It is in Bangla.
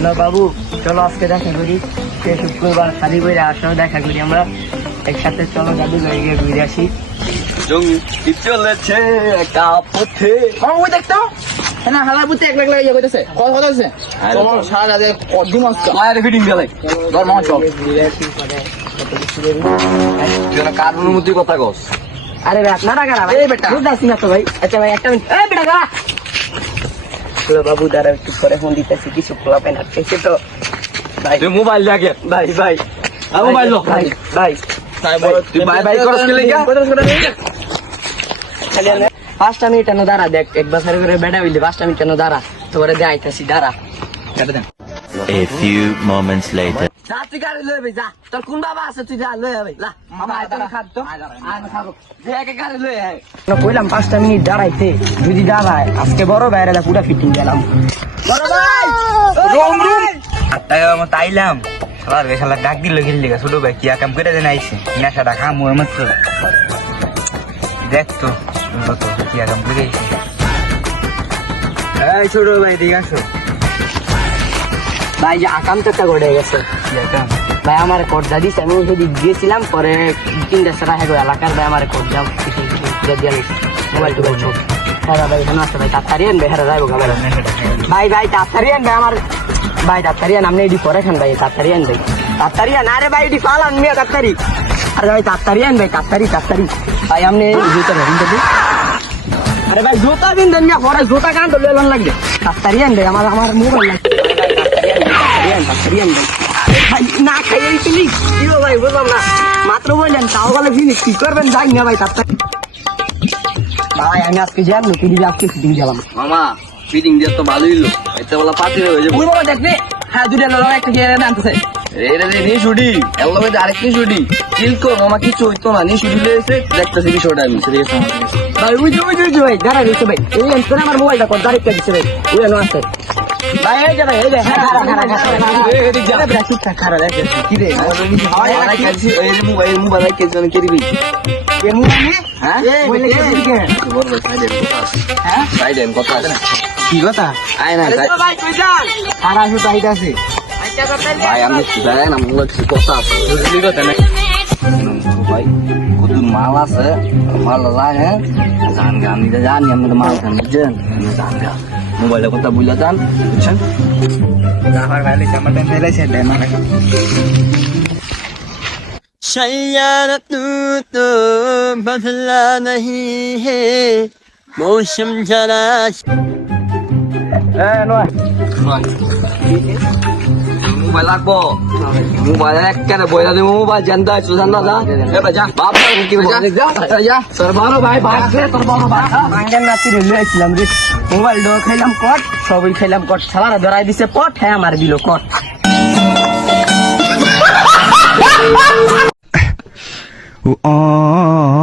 হ্যালো বাবু, চলো আজকে দেখা করি। সে শুক্রবার খালি বইরে আসো, দেখা করি আমরা একসাথে। চলো জাদুঘরে গিয়ে ঘুরে আসি। জঙ্গি চলেছে একটা পথে। ওই দেখতো না হালার বুতে এক লাখ ইয়ে করতেছে কথা কথা হচ্ছে তোমার সারা রাতে কদিন আসছে মায়ের ফিটিং গেলে ধর মামা চল। ঘুরে আসি পরে কত কিছু করি। তুই না কার অনুমতি কথা কস? আরে ভাই আপনারা কারা ভাই? এই বেটা। বুঝতে পারছি না তো ভাই। আচ্ছা ভাই একটা মিনিট। এই বেটা কারা? হ্যালো বাবু, দাঁড়া একটু পরে ফোন দিতেছি। কিছু খোলা পেন আটকেছে তো ভাই। তুই মোবাইল দেখে ভাই ভাই মোবাইল লো। ভাই ভাই তুই বাই বাই করস কি লাগা? খালি আমি 5টা মিনিট এনে দাঁড়া, দেখ একবার সারি করে বেড়া হইলে 5টা মিনিট এনে দাঁড়া, তোরে দিয়ে আইতাছি, দাঁড়া। A few moments later. যা তুই গাড়ি লয়ে ভাই, যা। তোর কোন বাবা আছে তুই যা লয়ে ভাই। লা মামা দাঁড়া খাদ্য আমি খাবো। যে একে গাড়ি লয়ে আয়। কইলাম 5টা মিনিট দাঁড়াইতে, যদি দাঁড়ায় আজকে বড় বাইরে পুরা ফিটিং গেলাম। বড় ভাই রুম রুম 8 টাকা মত আইলাম। শালার রে শালা ডাক দিল গেল লিগা। ছোট ভাই কি কাম করে দেন আইছে, নেশাটা খামু মাত্র। দেখ তো কত কি কাম করে আইছে। এই ছোট ভাই ঠিক আছে ভাই? যে আকাম তো একটা ঘটে গেছে ভাই, আমার কর্জা দিছে। আমি সেদিক গিয়েছিলাম, পরে 3টা সারা হেগো এলাকার ভাই আমার কর্জা মোবাইল টোবাইল সব। হ্যাঁ ভাই এখানে আছে ভাই, তাড়াতাড়ি আন ভাই। হ্যাঁ যাইবো ভাই ভাই তাড়াতাড়ি আন ভাই। আমার ভাই তাড়াতাড়ি আন, আপনি এডি করে খান ভাই। তাড়াতাড়ি আন ভাই, তাড়াতাড়ি আন। আরে ভাই এডি পালান মিয়া তাড়াতাড়ি। আরে ভাই তাড়াতাড়ি আন ভাই, তাড়াতাড়ি তাড়াতাড়ি ভাই। আপনি জুতা ধরেন দেখি। আরে ভাই জুতা দিন দেন মিয়া, পরে জুতা কান তো লেলন লাগবে। তাড়াতাড়ি আন ভাই, আমার আমার মোবাইল লাগবে। ভাই না খাইয়ে দিলি কি ভাই, বুঝলাম না। মাত্র বললেন তাও বলে জিনিস কি করবেন যাই না ভাই। তাড়াতাড়ি ভাই আমি আজকে যাই না, তুই আজকে ফিটিং গেলাম। মামা ফিটিং দিয়ে তো ভালোই হলো। এতে বলা পাতি হয়ে যাবে। ওই বাবা দেখবে হ্যাঁ দুটা লড়াই একটা গিয়ে আনতেছে এটা নি শুডি এর লগে আরেকটি শুডি চিলকো মামা কিছু হইতো না। নি শুডি লইছে দেখতেছি বিষয়টা আমি সেটা ভাই ওই যে ভাই দাঁড়া দিচ্ছে ভাই। এই তোর আমার মোবাইলটা কর, দাঁড়িয়ে দিচ্ছে ভাই। ওই এনো আছে ভাই। এই যে ভাই এই যে হ্যাঁ খারা দেখে কি রে মোবাইল কেজি কেরিবি হ্যাঁ সাইডেন কথা আছে কি কথা? আয় না ভাই তুই যান খারা শুধু আইতা আছে ভাই আমি সুদায় না মোবাইল কিছু কথা আছে বুঝলি কথা না ভাই কত মাল আছে মাল লাগে জান গান দিতে জানি আমি তো মাল খান বুঝছেন জান গা মোবাইলের কথা বুঝলা জান বুঝছেন আমার ভাই আমার তো মেলেছে মানে शैयारा तू तो बदला नहीं है मौसम जरा মোবাইল লাগবো মোবাইল একটা বইলা দেবো মোবাইল জানতে আছো জানলা যা এবার যা বাপ কি যা তোর বড় ভাই ভাগ দে তোর বড় ভাই আঙ্গেল নাতি রে লইছিলাম রে। মোবাইল ডো খাইলাম কট, সবই খাইলাম কট। সালারা ধরাই দিছে পট, হ্যাঁ আমার দিল কট। Oh